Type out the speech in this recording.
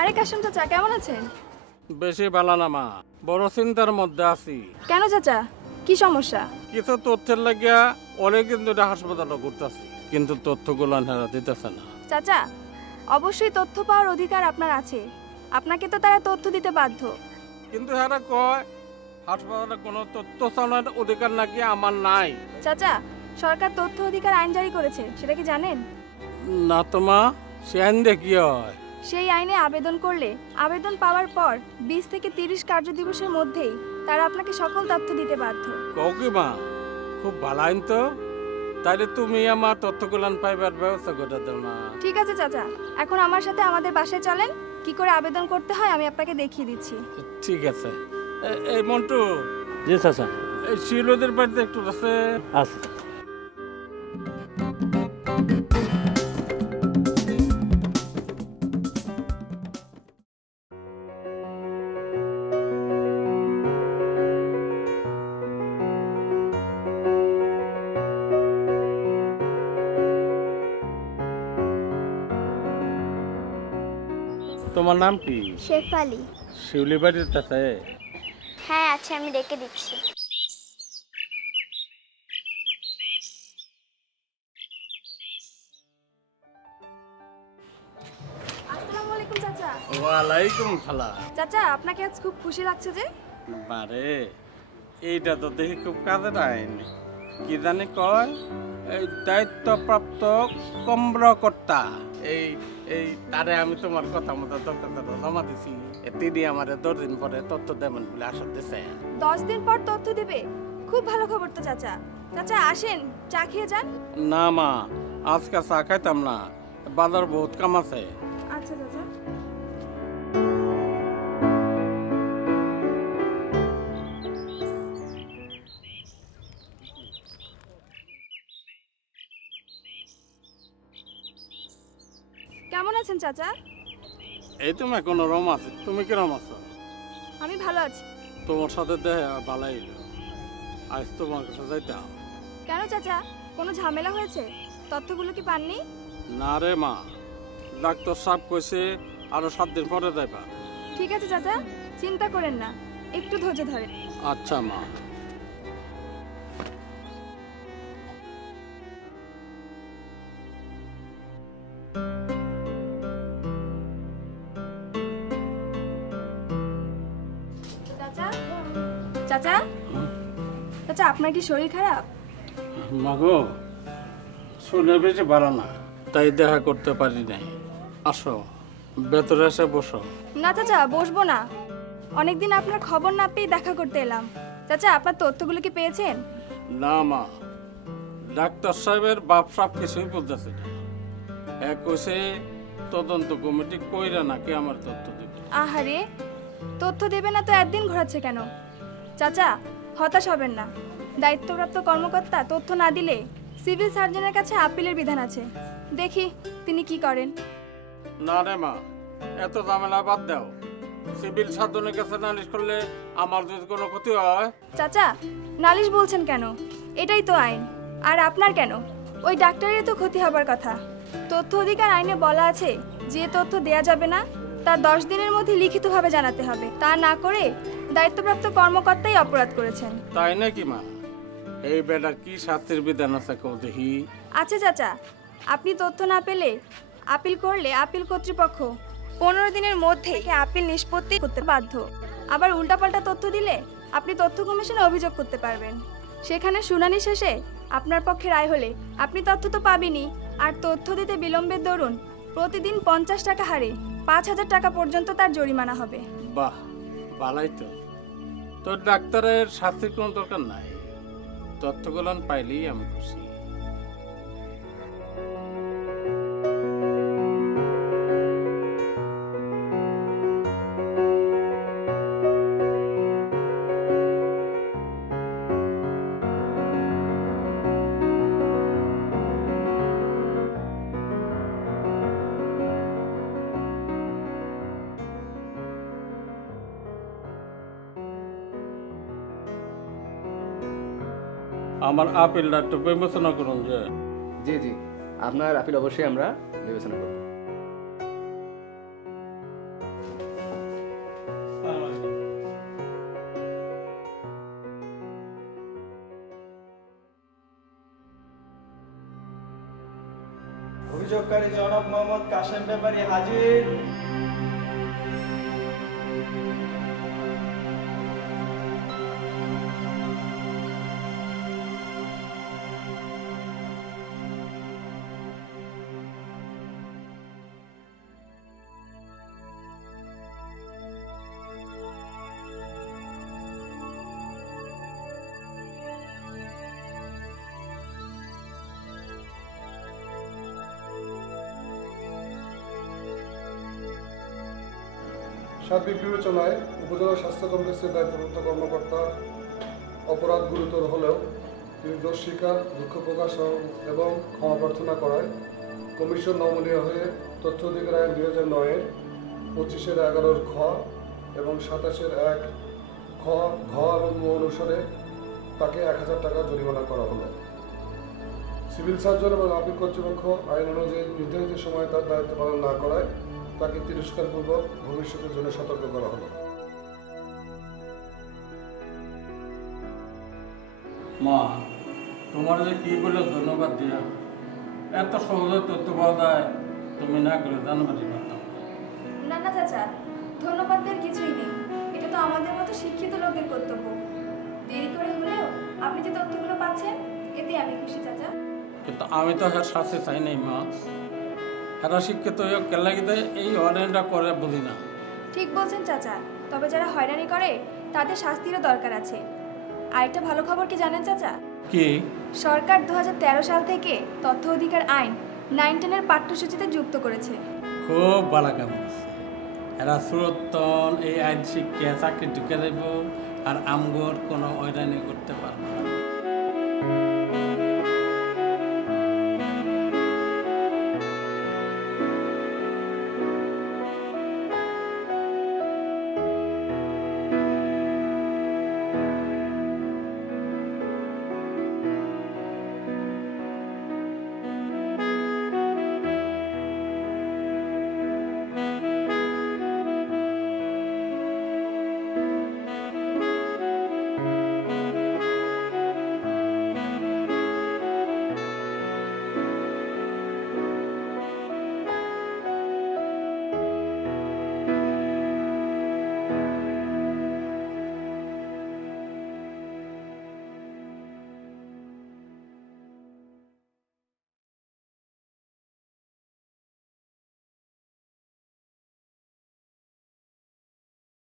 আরে কাশিম চাচা কেমন আছেন? বেশি ভালো না মা, বড় চিন্তার মধ্যে আছি। কেন চাচা, কি সমস্যা? কিছু তথ্যের লাগিয়া অনেকদিন ধরে হাসপাতালে ঘুরতেছি, কিন্তু তথ্যগুলো হেরা দিতেছে না। চাচা, অবশ্যই তথ্য পাওয়ার অধিকার আপনার আছে, আপনাকে তো তারা তথ্য দিতে বাধ্য। কিন্তু হেরা কয় হাসপাতালে কোনো তথ্য জানার অধিকার নাকি আমার নাই। চাচা, সরকার তথ্য অধিকার আইন জারি করেছে, সেটা কি জানেন? না তো মা, সে আইন দিয়ে কি হয়? সেই আইনে আবেদন করলে আবেদন পাওয়ার পর 20 থেকে 30 কার্যদিবসের মধ্যেই তারা আপনাকে সকল তথ্য দিতে বাধ্য। কও কি মা, খুব ভালো আইন তো। তাইলে তুমি আমার তথ্যগুলো পাইবার ব্যবস্থা করে দাও না। ঠিক আছে চাচা, এখন আমার সাথে আমাদের বাসায় চলেন, কি করে আবেদন করতে হয় আমি আপনাকে দেখিয়ে দিচ্ছি। ঠিক আছে। এই মন্টু, জি চাচা। এই শিলুদের বাড়িতে একটু আছে। আচ্ছা। তোমার নাম কি? শেফালি। শিউলি বাড়িতে আছে? হ্যাঁ আচ্ছা, আমি ডেকে দিচ্ছি। আসসালামু আলাইকুম চাচা। ওয়ালাইকুম সালাম। চাচা, আপনাকে আজ খুব খুশি লাগছে যে? বারে, এইটা তো দেখি খুব কাজের আইন। কি জানি কয়, এই দায়িত্বপ্রাপ্ত কর্মকর্তা, এই এই তারে আমি তোমার কথা মতো তথ্য জমা দিছি। তিনি আমার 10 দিন পরে তথ্য দেবেন বলে আশা দিছে। 10 দিন পর তথ্য দেবে? খুব ভালো খবর তো চাচা। চাচা আসেন, চা খেয়ে যান। না মা, আজকে চা খাইতাম না, বাজার বহুত কাম আছে। আচ্ছা চাচা। কেমন আছেন চাচা? এই তুমি এখন রম আছে, তুমি কিরম আছো? আমি ভালো আছি। তোমার সাথে দেখে ভালাই হইলো। আজ তোমার কাছে যাইতাম। কেন চাচা, কোনো ঝামেলা হয়েছে? তথ্যগুলো কি পাননি? না রে মা, ডাক্তার সাহেব কইছে আরো 7 দিন পরে যাইবা। ঠিক আছে চাচা, চিন্তা করেন না, একটু ধৈর্য ধরেন। আচ্ছা মা। চাচা, চাচা, চাচা আপনার কি শরীর খারাপ? মাগো, শুনে বেশি ভালো না, তাই দেখা করতে পারি নাই। আসো, ভেতরে এসে বসো। না চাচা, বসবো না। অনেকদিন আপনার খবর না পেয়ে দেখা করতে এলাম। চাচা, আপনার তথ্যগুলো কি পেয়েছেন? না মা, ডাক্তার সাহেবের বাপ সাপ কিছুই বলতেছে না। এক কইছে তদন্ত কমিটি কইরা নাকি আমার তথ্য দেবে। আহারে, তথ্য দেবে না তো একদিন ঘোরাচ্ছে কেন? চাচা, হতাশ হবেন না। দায়িত্বপ্রাপ্ত কর্মকর্তা তথ্য না দিলে সিভিল সার্জনের কাছে আপিলের বিধান আছে। দেখি তিনি কি করেন। না রে মা, এত ঝামেলা বাদ দাও। সিভিল সার্জনের কাছে নালিশ করলে আমার যদি কোনো ক্ষতি হয়। চাচা, নালিশ বলছেন কেন? এটাই তো আইন। আর আপনার কেন? ওই ডাক্তারের তো ক্ষতি হবার কথা। তথ্য অধিকার আইনে বলা আছে, যে তথ্য দেয়া যাবে না তা 10 দিনের মধ্যে লিখিতভাবে জানাতে হবে। তা না করে দায়িত্বপ্রাপ্ত কর্মকর্তাই অপরাধ করেছেন। তাই নাকি মা? এই বেটার কি শাস্তির বিধান আছে কেউ দেখি। আচ্ছা চাচা, আপনি তথ্য না পেলে আপিল করলে আপিল কর্তৃপক্ষ 15 দিনের মধ্যে আপিল নিষ্পত্তি করতে বাধ্য। আবার উল্টাপাল্টা তথ্য দিলে আপনি তথ্য কমিশনে অভিযোগ করতে পারবেন। সেখানে শুনানি শেষে আপনার পক্ষে রায় হলে আপনি তথ্য তো পাবেনই, আর তথ্য দিতে বিলম্বের দরুন প্রতিদিন 50 টাকা হারে 5000 টাকা পর্যন্ত তার জরিমানা হবে। বাহ, ভালোই তো। তোর ডাক্তারের শাস্তির কোনো দরকার নাই, তথ্যগুলো পাইলেই আমি খুশি। আমার আপিলটা একটু বিবেচনা করুন। যে জি জি, আপনার আপিল অবশ্যই আমরা বিবেচনা করব। অভিযোগকারী জনাব মোহাম্মদ কাশেম ব্যাপারী হাজির। সার্বিক বিবেচনায় উপজেলা স্বাস্থ্য কমপ্লেক্সের দায়িত্বপ্রাপ্ত কর্মকর্তা অপরাধ গুরুতর হলেও তিনি দোষ স্বীকার, দুঃখ প্রকাশ এবং ক্ষমা প্রার্থনা করায় কমিশন নমনীয় হয়ে তথ্য অধিকার আইন 2009-এর 25-11 খ এবং 27-1 খ ঘ এবং ম অনুসারে তাকে 1000 টাকা জরিমানা করা হলো। সিভিল সার্জন এবং আপিল কর্তৃপক্ষ আইন অনুযায়ী নির্ধারিত সময়ে তার দায়িত্ব পালন না করায় তাকে তিরস্কারপূর্বক ভবিষ্যতের জন্য সতর্ক করা হলো। মা, তোমার যে কি বলে ধন্যবাদ দিয়া, এত সহজে তথ্য পাওয়া যায়, তুমি না করে জানবারই পারতাম। না না চাচা, ধন্যবাদ দেওয়ার কিছুই নেই। এটা তো আমাদের মতো শিক্ষিত লোকদের কর্তব্য। দেরি করে হলেও আপনি যে তথ্যগুলো পাচ্ছেন, এতে আমি খুশি চাচা। কিন্তু আমি তো হ্যাঁ শাস্তি চাই নাই মা। হ্যাঁ শিক্ষিত হয়ে কেলাগিতে এই অর্ডারটা করে বুঝি না। ঠিক বলছেন চাচা, তবে যারা হয়রানি করে তাদের শাস্তিরও দরকার আছে। আরেকটা ভালো খবর কি জানেন চাচা? কি? সরকার 2013 সাল থেকে তথ্য অধিকার আইন 9-10-এর পাঠ্যসূচিতে যুক্ত করেছে। খুব ভালো কাম করছে। এরা সুরতন এই আইন শিক্ষা চাকরি ঢুকে দেব আর আমগর কোনো হয়রানি করতে পারবে না।